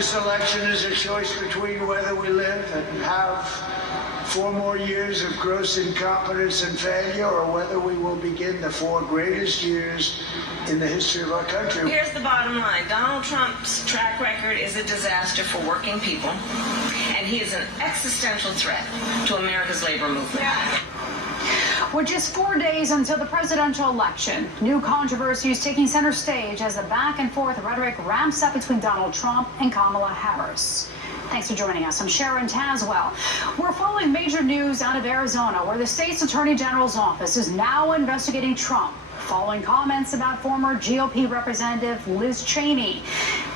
This election is a choice between whether we live and have 4 more years of gross incompetence and failure, or whether we will begin the 4 greatest years in the history of our country. Here's the bottom line. Donald Trump's track record is a disaster for working people, and he is an existential threat to America's labor movement. With just 4 days until the presidential election, new controversies taking center stage as the back-and-forth rhetoric ramps up between Donald Trump and Kamala Harris. Thanks for joining us. I'm Sharon Taswell. We're following major news out of Arizona, where the state's attorney general's office is now investigating Trump, following comments about former GOP representative Liz Cheney.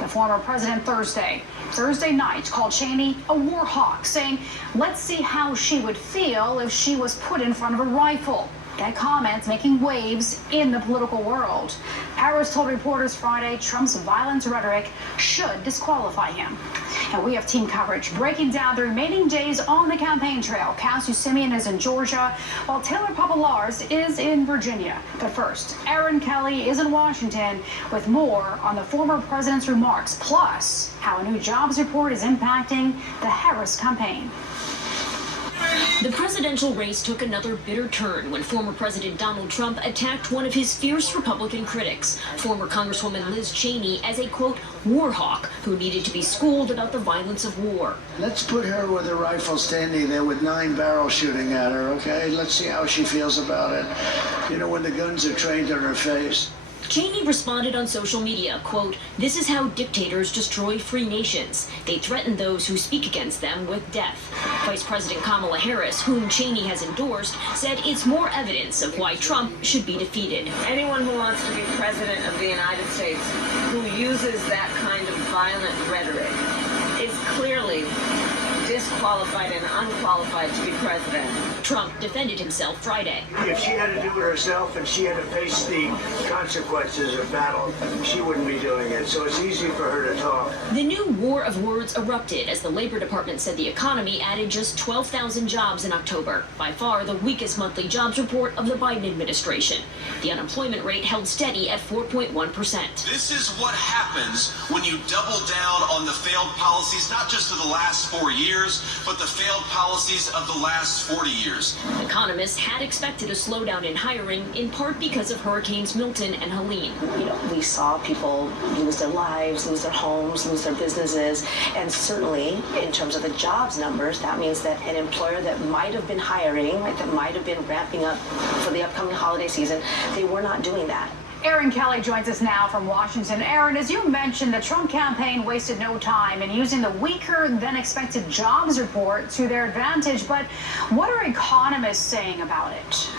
The former president Thursday night called Cheney a war hawk, saying, let's see how she would feel if she was put in front of a rifle. That comment making waves in the political world. Harris told reporters Friday Trump's violent rhetoric should disqualify him. And we have team coverage breaking down the remaining days on the campaign trail. Cassie Simeon is in Georgia, while Taylor Papalars is in Virginia. But first, Aaron Kelly is in Washington with more on the former president's remarks, plus how a new jobs report is impacting the Harris campaign. The presidential race took another bitter turn when former President Donald Trump attacked one of his fierce Republican critics, former Congresswoman Liz Cheney, as a, quote, war hawk who needed to be schooled about the violence of war. Let's put her with a rifle standing there with 9 barrels shooting at her, okay? Let's see how she feels about it. You know, when the guns are trained on her face. Cheney responded on social media, quote, this is how dictators destroy free nations. They threaten those who speak against them with death. Vice President Kamala Harris, whom Cheney has endorsed, said it's more evidence of why Trump should be defeated. Anyone who wants to be president of the United States who uses that kind of violent rhetoric is clearly disqualified and unqualified to be president. Trump defended himself Friday. If she had to do it herself and she had to face the consequences of battle, she wouldn't be doing it. So it's easy for her to talk. The new war of words erupted as the Labor Department said the economy added just 12,000 jobs in October, by far the weakest monthly jobs report of the Biden administration. The unemployment rate held steady at 4.1%. This is what happens when you double down on the failed policies, not just of the last 4 years, but the failed policies of the last 40 years. Economists had expected a slowdown in hiring, in part because of Hurricanes Milton and Helene. You know, we saw people lose their lives, lose their homes, lose their businesses, and certainly in terms of the jobs numbers, that means that an employer that might have been hiring, right, that might have been ramping up for the upcoming holiday season, they were not doing that. Aaron Kelly joins us now from Washington. Aaron, as you mentioned, the Trump campaign wasted no time in using the weaker than expected jobs report to their advantage. But what are economists saying about it?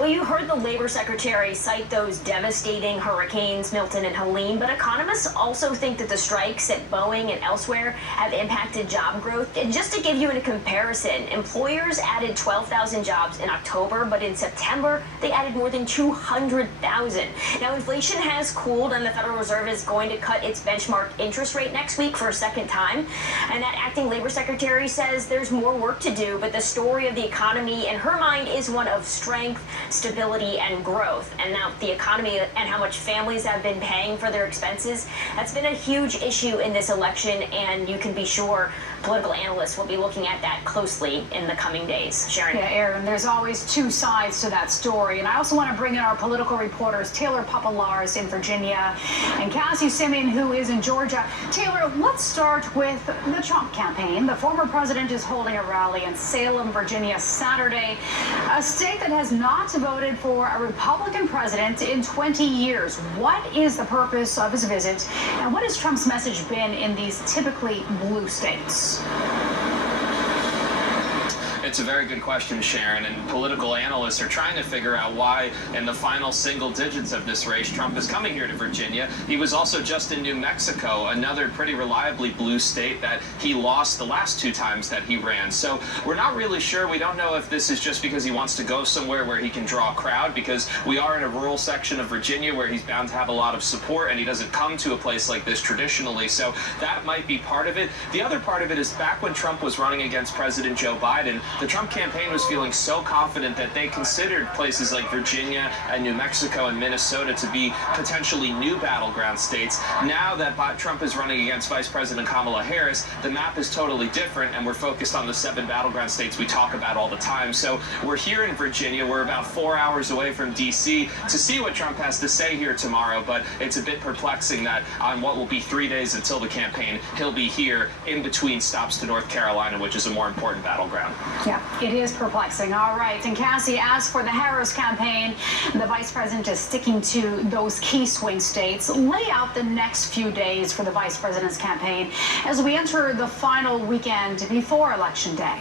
Well, you heard the Labor Secretary cite those devastating hurricanes, Milton and Helene, but economists also think that the strikes at Boeing and elsewhere have impacted job growth. And just to give you a comparison, employers added 12,000 jobs in October, but in September, they added more than 200,000. Now, inflation has cooled, and the Federal Reserve is going to cut its benchmark interest rate next week for a second time. And that acting Labor Secretary says there's more work to do, but the story of the economy, in her mind, is one of strength, stability, and growth. And now the economy and how much families have been paying for their expenses, that's been a huge issue in this election, and you can be sure political analysts will be looking at that closely in the coming days. Sharon. Yeah, Aaron, there's always two sides to that story. And I also want to bring in our political reporters, Taylor Papalars in Virginia and Cassie Simeon, who is in Georgia. Taylor, let's start with the Trump campaign. The former president is holding a rally in Salem, Virginia, Saturday, a state that has not voted for a Republican president in 20 years. What is the purpose of his visit, and what has Trump's message been in these typically blue states? It's a very good question, Sharon, and political analysts are trying to figure out why in the final single digits of this race Trump is coming here to Virginia. He was also just in New Mexico, another pretty reliably blue state that he lost the last 2 times that he ran. So we're not really sure. We don't know if this is just because he wants to go somewhere where he can draw a crowd, because we are in a rural section of Virginia where he's bound to have a lot of support, and he doesn't come to a place like this traditionally. So that might be part of it. The other part of it is back when Trump was running against President Joe Biden, the Trump campaign was feeling so confident that they considered places like Virginia and New Mexico and Minnesota to be potentially new battleground states. Now that Trump is running against Vice President Kamala Harris, the map is totally different, and we're focused on the 7 battleground states we talk about all the time. So we're here in Virginia. We're about 4 hours away from D.C. to see what Trump has to say here tomorrow, but it's a bit perplexing that on what will be 3 days until the campaign, he'll be here in between stops to North Carolina, which is a more important battleground. Yeah, it is perplexing. All right. And Cassie, as for the Harris campaign, the vice president is sticking to those key swing states. Lay out the next few days for the vice president's campaign as we enter the final weekend before Election Day.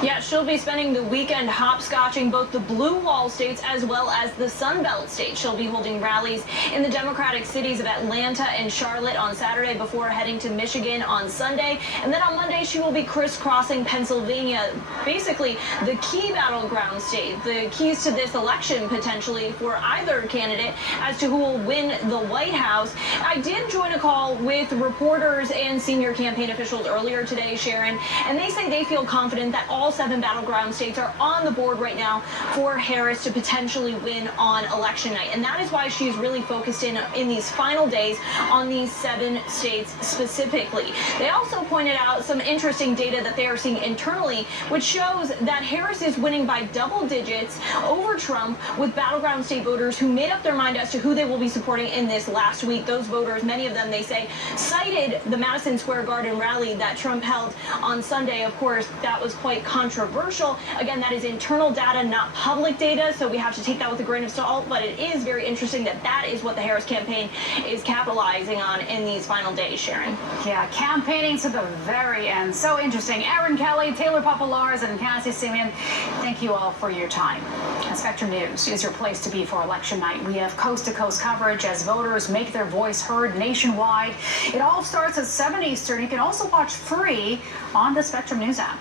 Yeah, she'll be spending the weekend hopscotching both the blue wall states as well as the Sun Belt states. She'll be holding rallies in the Democratic cities of Atlanta and Charlotte on Saturday before heading to Michigan on Sunday. And then on Monday, she will be crisscrossing Pennsylvania, basically the key battleground state, the keys to this election potentially for either candidate as to who will win the White House. I did join a call with reporters and senior campaign officials earlier today, Sharon, and they say they feel confident that all 7 battleground states are on the board right now for Harris to potentially win on election night. And that is why she's really focused in these final days on these 7 states specifically. They also pointed out some interesting data that they are seeing internally, which shows that Harris is winning by double digits over Trump with battleground state voters who made up their mind as to who they will be supporting in this last week. Those voters, many of them, they say, cited the Madison Square Garden rally that Trump held on Sunday. Of course, that was quite controversial. Again, that is internal data, not public data, so we have to take that with a grain of salt, but it is very interesting that that is what the Harris campaign is capitalizing on in these final days, Sharon. Yeah, campaigning to the very end. So interesting. Aaron Kelly, Taylor Popolars, and Cassie Simeon, thank you all for your time. Spectrum News is your place to be for election night. We have coast-to-coast coverage as voters make their voice heard nationwide. It all starts at 7 Eastern. You can also watch free on the Spectrum News app.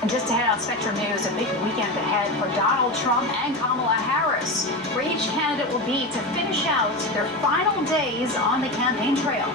And just to head out Spectrum News, a big weekend ahead for Donald Trump and Kamala Harris, where each candidate will be to finish out their final days on the campaign trail.